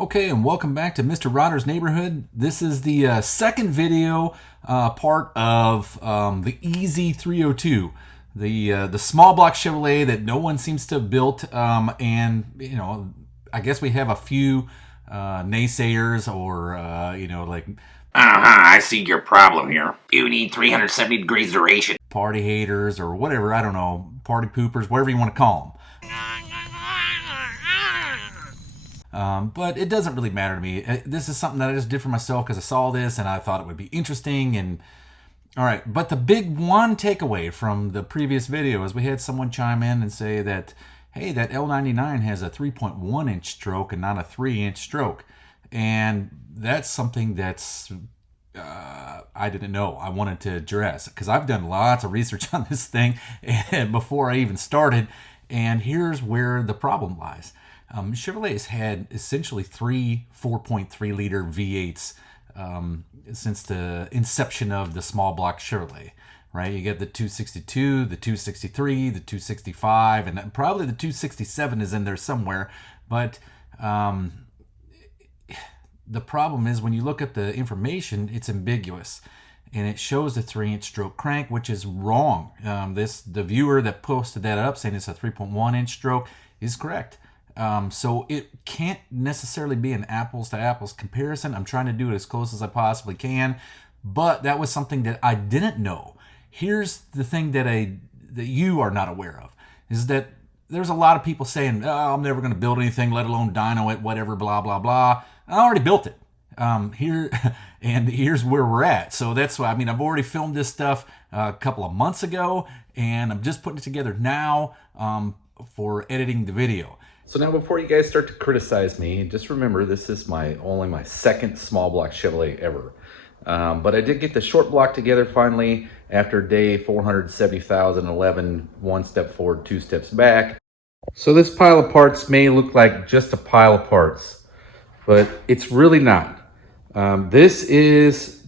Okay, and welcome back to Mr. Rodder's Neighborhood. This is the second video part of the EZ302, the small block Chevrolet that no one seems to have built, and you know, I guess we have a few naysayers or like I see your problem here. You need 370 degrees duration. Party haters or whatever, I don't know, party poopers, whatever you want to call them. But it doesn't really matter to me. This is something that I just did for myself because I saw this and I thought it would be interesting. And all right, but the big one takeaway from the previous video is we had someone chime in and say that, hey, that L99 has a 3.1 inch stroke and not a 3-inch stroke. And that's something that's I didn't know. I wanted to address because I've done lots of research on this thing before I even started. And here's where the problem lies. Chevrolet has had essentially three 4.3 liter V8s since the inception of the small block Chevrolet, right? You get the 262, the 263, the 265, and probably the 267 is in there somewhere. But the problem is when you look at the information, it's ambiguous. And it shows a 3-inch stroke crank, which is wrong. The viewer that posted that up saying it's a 3.1 inch stroke is correct. So it can't necessarily be an apples to apples comparison. I'm trying to do it as close as I possibly can, but that was something that I didn't know. Here's the thing that you are not aware of, is that there's a lot of people saying, oh, I'm never going to build anything, let alone dyno it, whatever, blah, blah, blah. I already built it. Here's where we're at. So that's why, I've already filmed this stuff a couple of months ago, and I'm just putting it together now for editing the video. So now before you guys start to criticize me, just remember this is only my second small block Chevrolet ever. But I did get the short block together finally after day 470,011, 1 step forward, 2 steps back. So this pile of parts may look like just a pile of parts, but it's really not. This is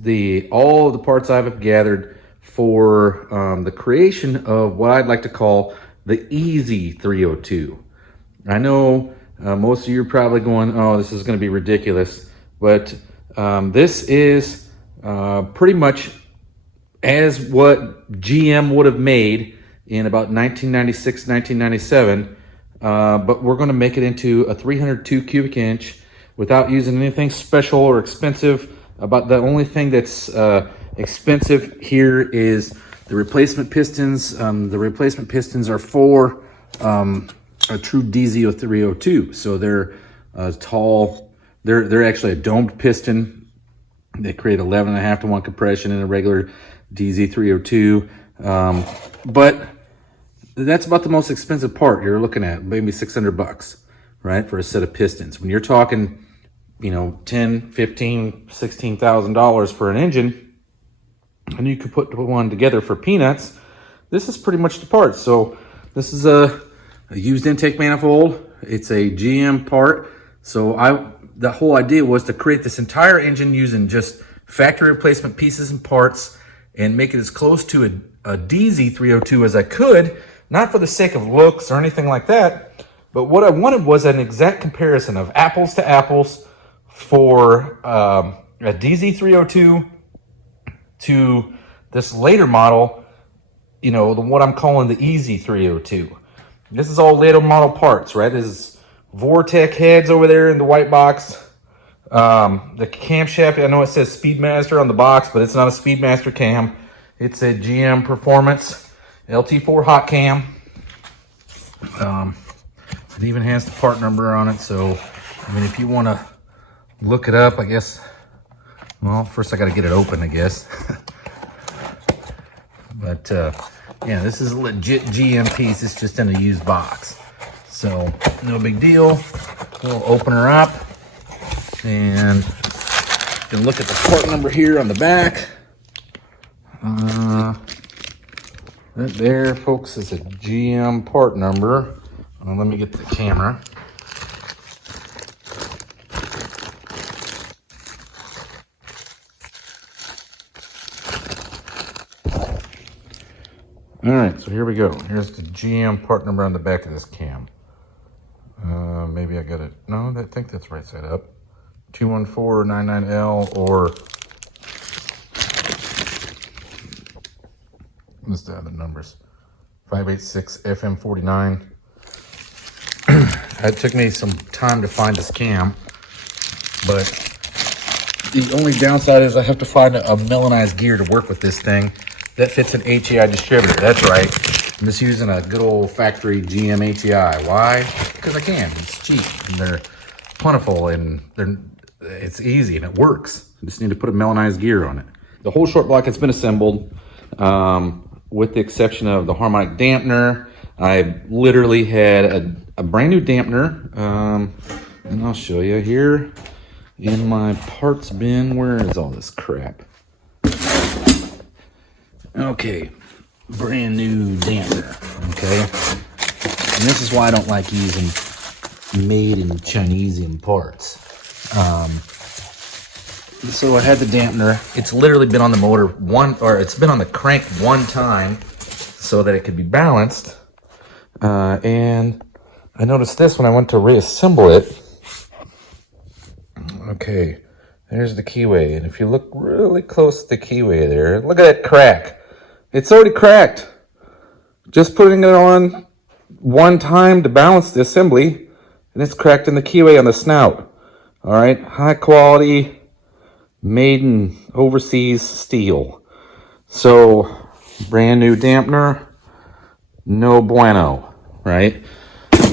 all of the parts I've gathered for the creation of what I'd like to call the EZ302. I know most of you are probably going, oh, this is going to be ridiculous, but this is pretty much as what GM would have made in about 1996, 1997, but we're going to make it into a 302 cubic inch without using anything special or expensive. About the only thing that's expensive here is the replacement pistons. The replacement pistons are for a true DZ302, so they're tall. They're actually a domed piston. They create 11.5 to 1 compression in a regular DZ302, but that's about the most expensive part you're looking at, maybe $600, right, for a set of pistons. When you're talking, $10,000, $15,000, $16,000 for an engine, and you could put one together for peanuts, this is pretty much the part. So this is a used intake manifold. It's a GM part. So the whole idea was to create this entire engine using just factory replacement pieces and parts and make it as close to a DZ302 as I could, not for the sake of looks or anything like that, but what I wanted was an exact comparison of apples to apples for a DZ302 to this later model, what I'm calling the EZ302. This is all later model parts, right? This is Vortec heads over there in the white box. The camshaft, I know it says Speedmaster on the box, but it's not a Speedmaster cam. It's a GM Performance LT4 hot cam. It even has the part number on it, so if you want to look it up, I guess, well, first I got to get it open, I guess. But yeah, this is a legit GM piece. It's just in a used box. So no big deal. We'll open her up and you can look at the part number here on the back. That there, folks, is a GM part number. Let me get the camera. All right, so here we go. Here's the GM part number on the back of this cam. Maybe I got it. No, I think that's right side up. 21499L, or what's the other numbers? 586 FM49. It took me some time to find this cam, but the only downside is I have to find a melanized gear to work with this thing that fits an HEI distributor. That's right. I'm just using a good old factory GM HEI. Why? Because I can. It's cheap and they're plentiful and it's easy and it works. I just need to put a melanized gear on it. The whole short block has been assembled, with the exception of the harmonic dampener. I literally had a brand new dampener, and I'll show you here in my parts bin. Where is all this crap? Okay, brand new dampener, okay? And this is why I don't like using made in Chinesian parts. So I had the dampener. It's literally been on the motor it's been on the crank one time so that it could be balanced. And I noticed this when I went to reassemble it. Okay, there's the keyway. And if you look really close to the keyway there, look at that crack. It's already cracked. Just putting it on one time to balance the assembly, and it's cracked in the keyway on the snout. All right, high quality, made in overseas steel. So, brand new dampener, no bueno, right?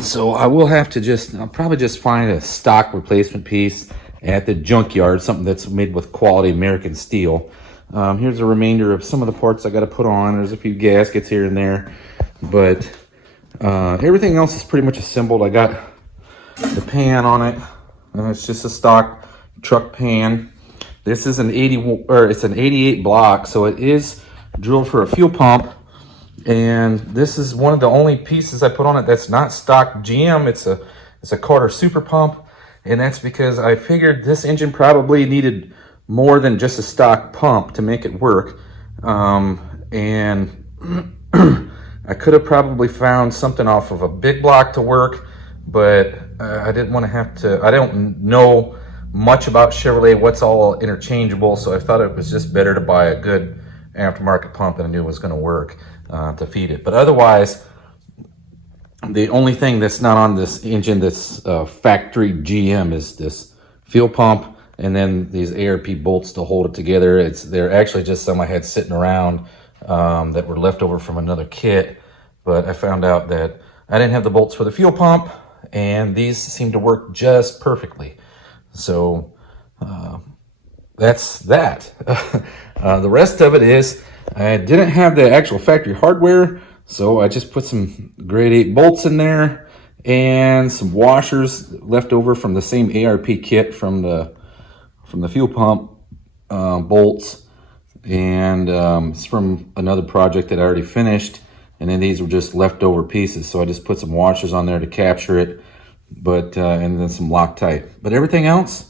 So I will have to I'll probably just find a stock replacement piece at the junkyard, something that's made with quality American steel. Here's a remainder of some of the parts I got to put on. There's a few gaskets here and there, but everything else is pretty much assembled. I got the pan on it. It's just a stock truck pan. This is it's an 88 block, so it is drilled for a fuel pump. And this is one of the only pieces I put on it that's not stock GM. It's a Carter Super Pump, and that's because I figured this engine probably needed more than just a stock pump to make it work. And I could have probably found something off of a big block to work, but I didn't want to have to. I don't know much about Chevrolet, what's all interchangeable, so I thought it was just better to buy a good aftermarket pump that I knew was going to work to feed it. But otherwise, the only thing that's not on this engine that's factory GM is this fuel pump, and then these ARP bolts to hold it together. They're actually just some I had sitting around that were left over from another kit, but I found out that I didn't have the bolts for the fuel pump, and these seem to work just perfectly. So that's that. The rest of it is I didn't have the actual factory hardware, so I just put some grade 8 bolts in there and some washers left over from the same ARP kit from the fuel pump bolts, and it's from another project that I already finished, and then these were just leftover pieces, so I just put some washers on there to capture it, but and then some Loctite. But everything else,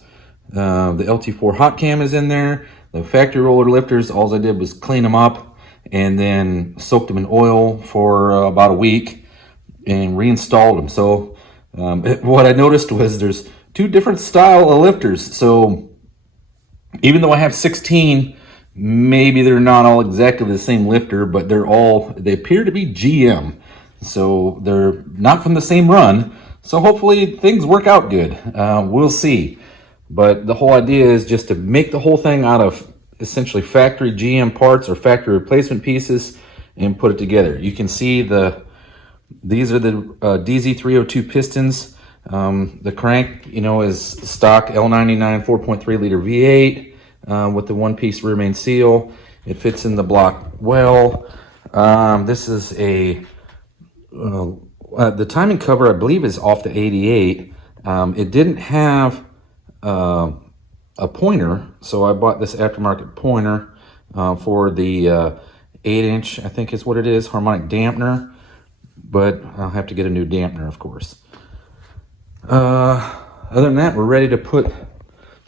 the LT4 hot cam is in there. The factory roller lifters, all I did was clean them up and then soaked them in oil for about a week and reinstalled them. So what I noticed was there's two different style of lifters. So even though I have 16, maybe they're not all exactly the same lifter, but they appear to be GM. So they're not from the same run. So hopefully things work out good. We'll see. But the whole idea is just to make the whole thing out of essentially factory GM parts or factory replacement pieces and put it together. You can see these are the DZ302 pistons. The crank, is stock L99 4.3 liter V8 with the one-piece rear main seal. It fits in the block well. This is a The timing cover, I believe, is off the 88. It didn't have a pointer, so I bought this aftermarket pointer for the 8-inch, I think is what it is, harmonic dampener. But I'll have to get a new dampener, of course. Other than that, we're ready to put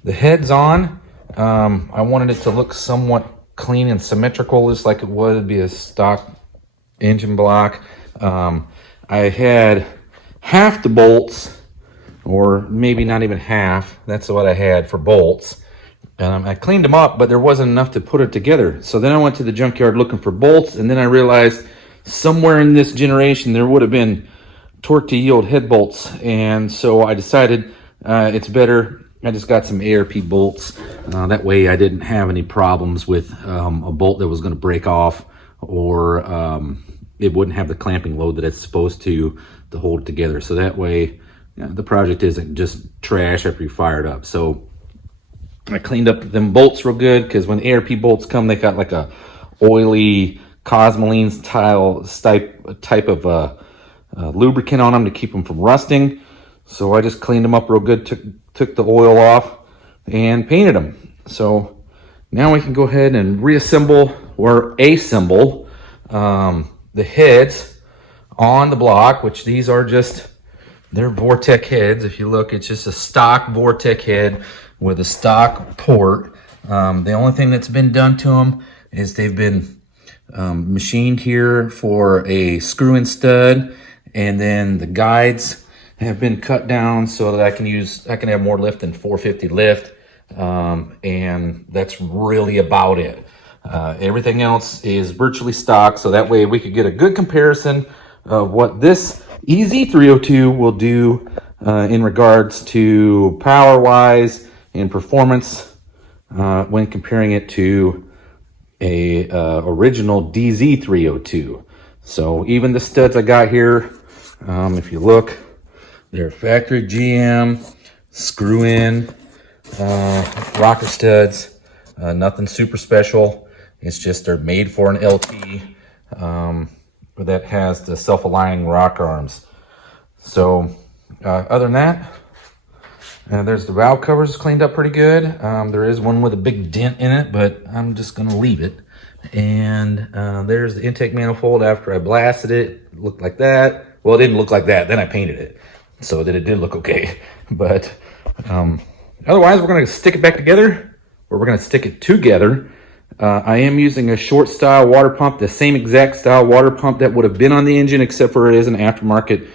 the heads on. I wanted it to look somewhat clean and symmetrical, just like it would be a stock engine block. I had half the bolts, or maybe not even half. That's what I had for bolts. I cleaned them up, but there wasn't enough to put it together. So then I went to the junkyard looking for bolts, and then I realized somewhere in this generation there would have been torque to yield head bolts, and so I decided it's better. I just got some ARP bolts. That way I didn't have any problems with a bolt that was going to break off, or it wouldn't have the clamping load that it's supposed to hold it together. So that way the project isn't just trash after you fire it up. So I cleaned up them bolts real good, because when ARP bolts come, they got like a oily Cosmoline type of lubricant on them to keep them from rusting. So I just cleaned them up real good, took the oil off, and painted them. So now we can go ahead and reassemble or assemble the heads on the block, which these are just, they're Vortec heads. If you look, it's just a stock Vortec head with a stock port. The only thing that's been done to them is they've been machined here for a screw-in stud, and then the guides have been cut down so that I can have more lift than 450 lift, and that's really about it. Everything else is virtually stock, so that way we could get a good comparison of what this EZ302 will do in regards to power-wise and performance when comparing it to a original DZ302. So even the studs I got here, if you look, they're factory GM screw-in rocker studs. Nothing super special. It's just they're made for an LT that has the self-aligning rocker arms. So other than that, there's the valve covers cleaned up pretty good. There is one with a big dent in it, but I'm just gonna leave it. And there's the intake manifold after I blasted it. It looked like that. Well, it didn't look like that. Then I painted it, so that it did look okay. But otherwise, we're gonna stick it back together, or we're gonna stick it together. I am using a short style water pump, the same exact style water pump that would have been on the engine, except for it is an aftermarket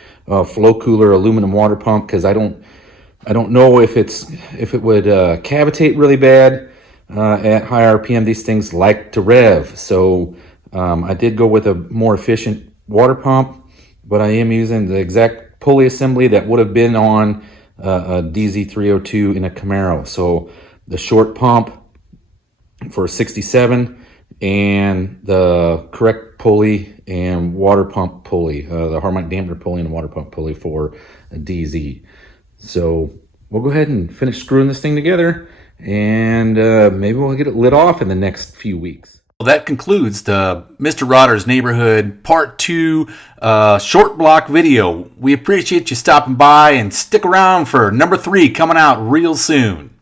flow cooler aluminum water pump, because I don't know if it would cavitate really bad at high RPM. These things like to rev, so I did go with a more efficient water pump, but I am using the exact pulley assembly that would have been on a DZ302 in a Camaro. So the short pump for 67 and the correct pulley and water pump pulley, the harmonic dampener pulley and water pump pulley for a DZ. So we'll go ahead and finish screwing this thing together, and maybe we'll get it lit off in the next few weeks. Well, that concludes the Mr. Rodder's Neighborhood Part 2 short block video. We appreciate you stopping by, and stick around for number 3 coming out real soon.